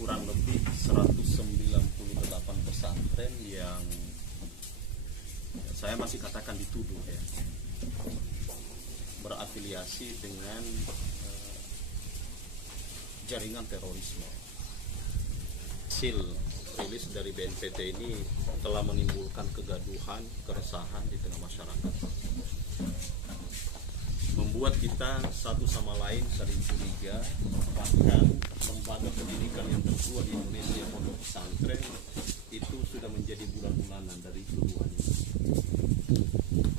kurang lebih 198 pesantren yang saya masih katakan dituduh ya, berafiliasi dengan jaringan terorisme. Hasil rilis dari BNPT ini telah menimbulkan kegaduhan, keresahan di tengah masyarakat, membuat kita satu sama lain saling curiga. Bahkan lembaga pendidikan yang tertua di Indonesia, pondok pesantren, itu sudah menjadi bulan-bulanan dari tuduhan ini.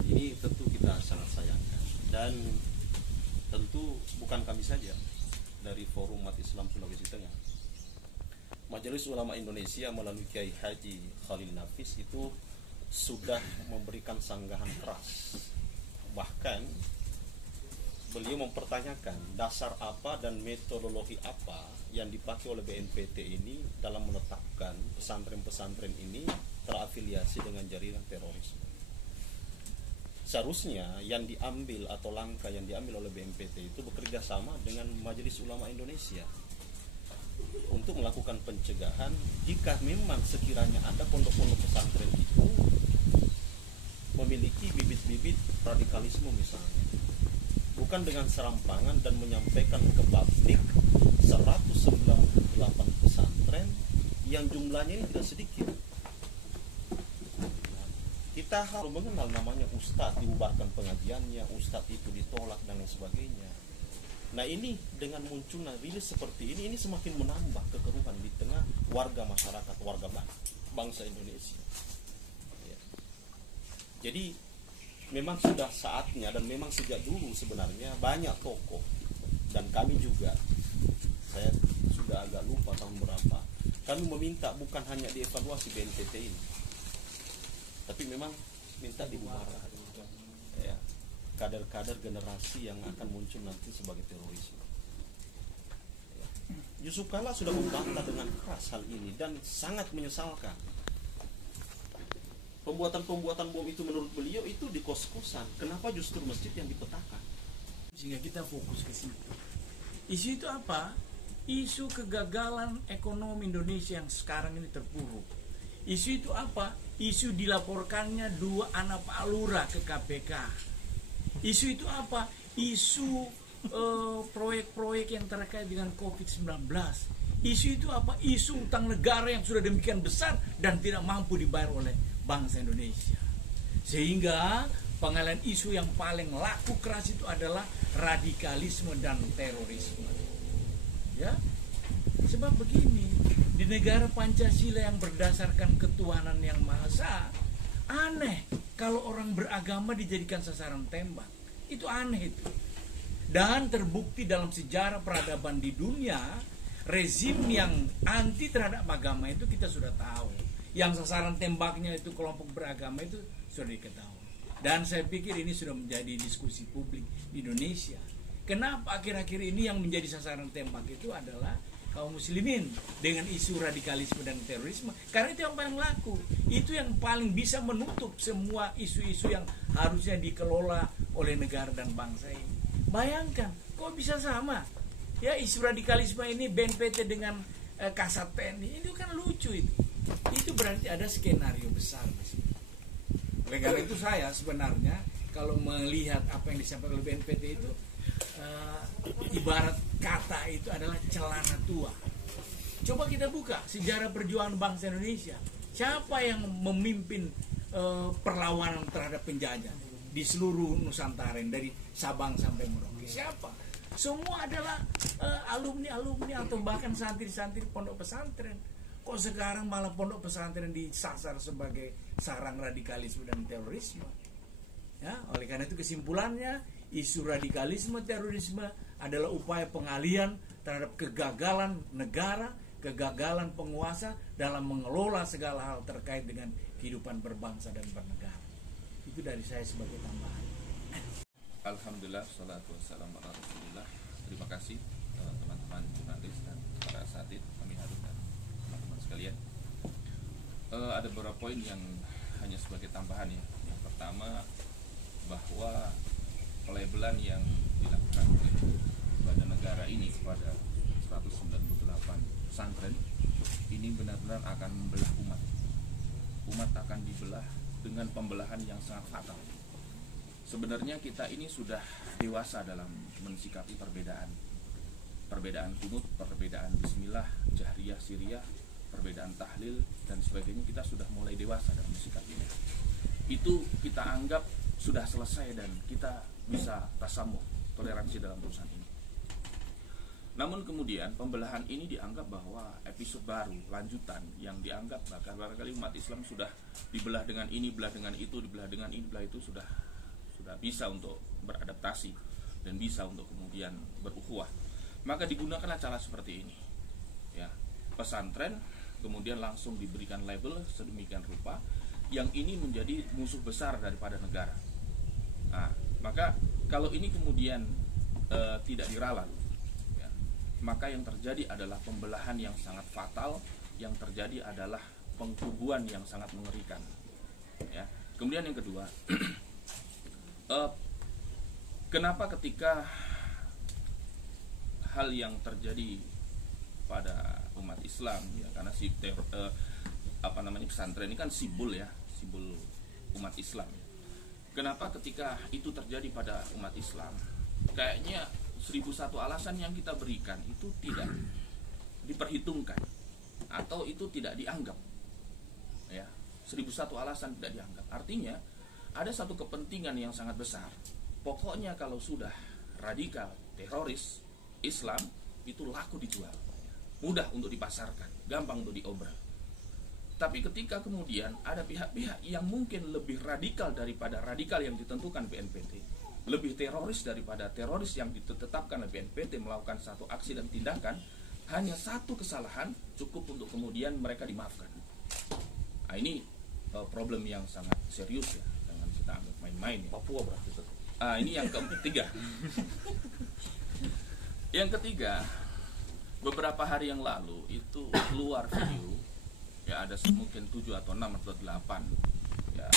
Ini tentu kita sangat sayangkan, dan tentu bukan kami saja dari Forum Umat Islam Sulawesi Tengah. Majelis Ulama Indonesia melalui Kiai Haji Khalil Nafis itu sudah memberikan sanggahan keras. Bahkan beliau mempertanyakan dasar apa dan metodologi apa yang dipakai oleh BNPT ini dalam menetapkan pesantren-pesantren ini terafiliasi dengan jaringan terorisme. Seharusnya yang diambil atau langkah yang diambil oleh BNPT itu bekerja sama dengan Majelis Ulama Indonesia untuk melakukan pencegahan jika memang sekiranya ada pondok-pondok pesantren itu memiliki bibit-bibit radikalisme misalnya. Bukan dengan serampangan dan menyampaikan ke publik 198 pesantren yang jumlahnya ini tidak sedikit. Kita harus mengenal namanya ustadz, dibubarkan pengajiannya, ustadz itu ditolak dan lain sebagainya. Nah ini dengan munculnya rilis seperti ini semakin menambah kekeruhan di tengah warga masyarakat, warga bangsa Indonesia. Ya. Jadi memang sudah saatnya dan memang sejak dulu sebenarnya banyak tokoh dan kami juga, saya sudah agak lupa tahun berapa, kami meminta bukan hanya dievaluasi BNPT ini, tapi memang minta dibubarkan ya, kader-kader generasi yang akan muncul nanti sebagai terorisme. Ya. Yusuf Kala sudah membantah dengan keras hal ini dan sangat menyesalkan. Pembuatan bom itu menurut beliau itu di kos-kosan. Kenapa justru masjid yang dipetakan? Sehingga kita fokus ke situ. Isu itu apa? Isu kegagalan ekonomi Indonesia yang sekarang ini terpuruk. Isu itu apa? Isu dilaporkannya 2 anak Pak Lurah ke KPK. Isu itu apa? Isu proyek-proyek yang terkait dengan COVID-19. Isu itu apa? Isu utang negara yang sudah demikian besar dan tidak mampu dibayar oleh bangsa Indonesia. Sehingga pengalihan isu yang paling laku keras itu adalah radikalisme dan terorisme. Ya, sebab begini, di negara Pancasila yang berdasarkan ketuhanan yang Maha Esa, aneh kalau orang beragama dijadikan sasaran tembak. Itu aneh itu. Dan terbukti dalam sejarah peradaban di dunia, rezim yang anti terhadap agama itu kita sudah tahu. Yang sasaran tembaknya itu kelompok beragama itu sudah diketahui. Dan saya pikir ini sudah menjadi diskusi publik di Indonesia. Kenapa akhir-akhir ini yang menjadi sasaran tembak itu adalah kaum muslimin dengan isu radikalisme dan terorisme? Karena itu yang paling laku. Itu yang paling bisa menutup semua isu-isu yang harusnya dikelola oleh negara dan bangsa ini. Bayangkan, kok bisa sama? Ya, isu radikalisme ini BNPT dengan Kasat TNI, itu kan lucu itu. Itu berarti ada skenario besar di sini. Oleh karena itu saya sebenarnya kalau melihat apa yang disampaikan oleh BNPT itu ibarat kata itu adalah celana tua. Coba kita buka sejarah perjuangan bangsa Indonesia. Siapa yang memimpin perlawanan terhadap penjajah di seluruh Nusantara dari Sabang sampai Merauke? Siapa? Semua adalah alumni-alumni atau bahkan santri-santri pondok pesantren. Kok sekarang malah pondok pesantren disasar sebagai sarang radikalisme dan terorisme? Ya, oleh karena itu kesimpulannya, isu radikalisme terorisme adalah upaya pengalihan terhadap kegagalan negara, kegagalan penguasa dalam mengelola segala hal terkait dengan kehidupan berbangsa dan bernegara. Itu dari saya sebagai tambahan. Alhamdulillah, salatu wassalamu ala rasulillah. Terima kasih teman-teman jurnalis dan para asatidz, kami harus dan teman-teman sekalian. Ada beberapa poin yang hanya sebagai tambahan ya. Yang pertama, bahwa pelabelan yang dilakukan oleh badan negara ini kepada 198 pesantren ini benar-benar akan membelah umat. Umat akan dibelah dengan pembelahan yang sangat fatal. Sebenarnya kita ini sudah dewasa dalam mensikapi perbedaan. Perbedaan kunut, perbedaan bismillah, jahriyah, siriyah, perbedaan tahlil dan sebagainya, kita sudah mulai dewasa dalam mensikapinya. Itu kita anggap sudah selesai dan kita bisa tasamuh, toleransi dalam urusan ini. Namun kemudian pembelahan ini dianggap bahwa episode baru, lanjutan yang dianggap bahkan barangkali umat Islam sudah dibelah dengan ini, belah dengan itu, dibelah dengan ini, belah itu, sudah bisa untuk beradaptasi dan bisa untuk kemudian berukhuwah. Maka digunakanlah cara seperti ini. Ya, pesantren kemudian langsung diberikan label sedemikian rupa yang ini menjadi musuh besar daripada negara. Nah, maka kalau ini kemudian tidak diralat, ya, maka yang terjadi adalah pembelahan yang sangat fatal, yang terjadi adalah pengkubuan yang sangat mengerikan. Ya. Kemudian yang kedua, kenapa ketika hal yang terjadi pada umat Islam, ya, karena pesantren ini kan simbol, ya, simbol umat Islam. Kenapa ketika itu terjadi pada umat Islam, kayaknya 1001 alasan yang kita berikan itu tidak diperhitungkan atau itu tidak dianggap, ya, 1001 alasan tidak dianggap. Artinya ada satu kepentingan yang sangat besar. Pokoknya kalau sudah radikal, teroris, Islam itu laku dijual, mudah untuk dipasarkan, gampang untuk diobral. Tapi ketika kemudian ada pihak-pihak yang mungkin lebih radikal daripada radikal yang ditentukan BNPT, lebih teroris daripada teroris yang ditetapkan oleh BNPT, melakukan satu aksi dan tindakan, hanya satu kesalahan cukup untuk kemudian mereka dimaafkan. Nah, ini problem yang sangat serius, ya, jangan kita anggap main-main, ya. Papua berarti itu. Ini yang ketiga. Yang ketiga, beberapa hari yang lalu itu keluar video, ya, ada mungkin 7 atau 6 atau 8, ya,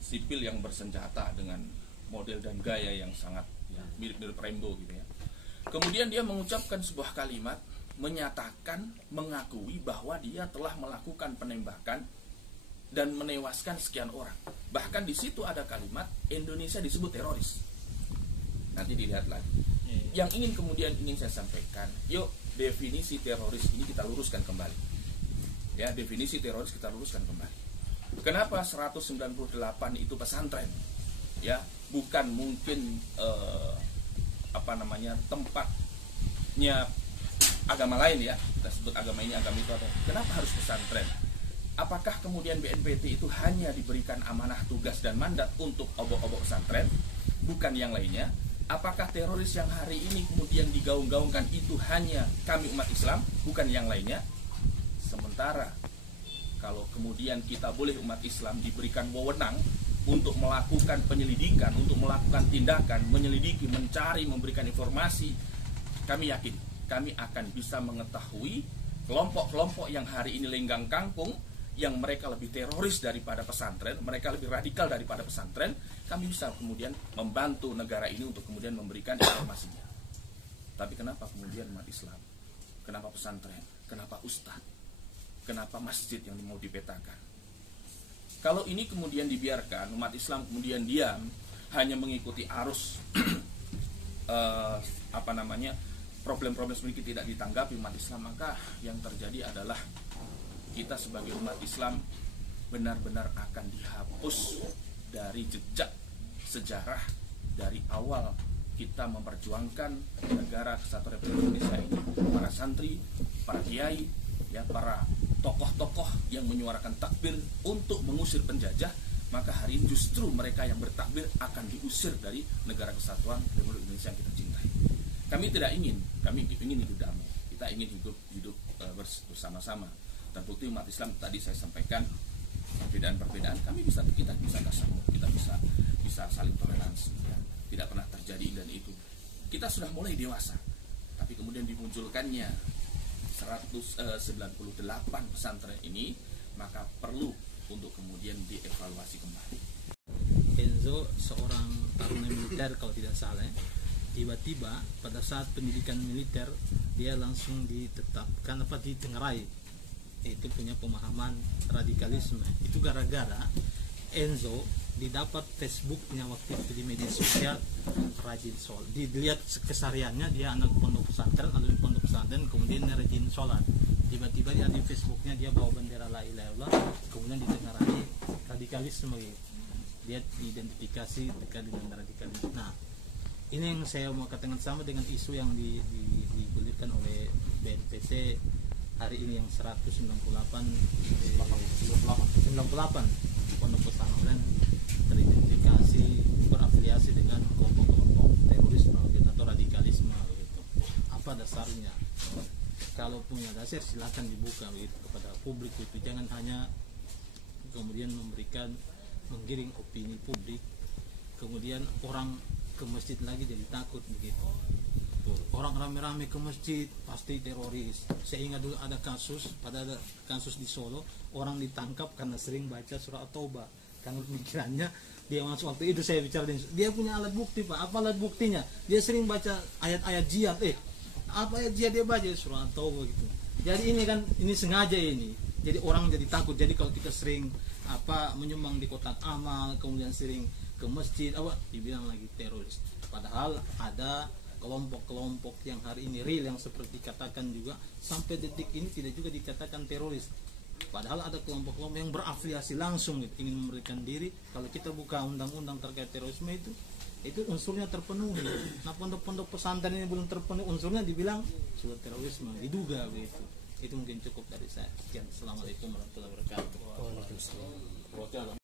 sipil yang bersenjata dengan model dan gaya yang sangat, ya, mirip-mirip Rambo gitu, ya. Kemudian dia mengucapkan sebuah kalimat, menyatakan, mengakui bahwa dia telah melakukan penembakan dan menewaskan sekian orang. Bahkan di situ ada kalimat Indonesia disebut teroris. Nanti dilihat lagi. Yang ingin saya sampaikan, yuk definisi teroris ini kita luruskan kembali. Ya, definisi teroris kita luruskan kembali. Kenapa 198 itu pesantren? Ya, bukan mungkin tempatnya agama lain, ya. Kita sebut agama ini, agama itu, atau kenapa harus pesantren? Apakah kemudian BNPT itu hanya diberikan amanah tugas dan mandat untuk obok-obok pesantren, bukan yang lainnya? Apakah teroris yang hari ini kemudian digaung-gaungkan itu hanya kami umat Islam, bukan yang lainnya? Sementara kalau kemudian kita boleh umat Islam diberikan wewenang untuk melakukan penyelidikan, untuk melakukan tindakan, menyelidiki, mencari, memberikan informasi, kami yakin kami akan bisa mengetahui kelompok-kelompok yang hari ini lenggang kangkung, yang mereka lebih teroris daripada pesantren, mereka lebih radikal daripada pesantren. Kami bisa kemudian membantu negara ini untuk kemudian memberikan informasinya. Tapi kenapa kemudian umat Islam? Kenapa pesantren? Kenapa ustadz? Kenapa masjid yang mau dipetakan? Kalau ini kemudian dibiarkan, umat Islam kemudian diam, hanya mengikuti arus problem-problem sedikit tidak ditanggapi umat Islam, maka yang terjadi adalah kita sebagai umat Islam benar-benar akan dihapus dari jejak sejarah dari awal kita memperjuangkan negara kesatuan Republik Indonesia ini. Para santri, para kiai, ya, para tokoh-tokoh yang menyuarakan takbir untuk mengusir penjajah, maka hari ini justru mereka yang bertakbir akan diusir dari negara kesatuan Republik Indonesia yang kita cintai. Kami tidak ingin, kami ingin hidup damai, kita ingin hidup bersama-sama. Terbukti umat Islam tadi saya sampaikan perbedaan-perbedaan, kita bisa tasamuh, kita bisa saling toleransi, ya. Tidak pernah terjadi dan itu. Kita sudah mulai dewasa, tapi kemudian dimunculkannya 198 pesantren ini, maka perlu untuk kemudian dievaluasi kembali. Enzo seorang taruna militer kalau tidak salah, tiba-tiba pada saat pendidikan militer dia langsung ditetapkan apa ditengarai itu punya pemahaman radikalisme. Itu gara-gara Enzo didapat Facebooknya waktu itu di media sosial rajin sholat. Dilihat kesehariannya dia anak pondok pesantren, alumni pondok pesantren, kemudian dia rajin sholat. Tiba-tiba dia di Facebooknya dia bawa bendera la ilaha illallah, kemudian ditengarai radikalisme gitu. Dia diidentifikasi dekat dengan radikalisme. Nah, ini yang saya mau katakan sama dengan isu yang digulirkan oleh BNPT hari ini yang 198 pondok pesantren teridentifikasi berafiliasi dengan kelompok-kelompok terorisme gitu, atau radikalisme gitu. Apa dasarnya? Kalau punya dasar silakan dibuka gitu kepada publik itu, jangan hanya kemudian menggiring opini publik, kemudian orang ke masjid lagi jadi takut begitu. Tuh, orang rame-rame ke masjid pasti teroris. Saya ingat dulu ada kasus di Solo, orang ditangkap karena sering baca surah At-Taubah. Karena pemikirannya dia masuk waktu itu saya bicara dia punya alat bukti Pak. Apa alat buktinya? Dia sering baca ayat-ayat jihad. Apa ayat jihad dia baca? Surah At-Taubah gitu. Jadi ini sengaja ini. Jadi orang jadi takut. Jadi kalau kita sering menyumbang di kotak amal, kemudian sering ke masjid, dibilang lagi teroris. Padahal ada kelompok-kelompok yang hari ini real yang seperti katakan juga sampai detik ini tidak juga dikatakan teroris. Padahal ada kelompok-kelompok yang berafiliasi langsung gitu, ingin memberikan diri. Kalau kita buka undang-undang terkait terorisme itu unsurnya terpenuhi. Nah, pondok-pondok pesantren ini belum terpenuhi unsurnya, dibilang sudah terorisme, diduga begitu. Itu mungkin cukup dari saya. Sekian. Assalamualaikum warahmatullahi wabarakatuh.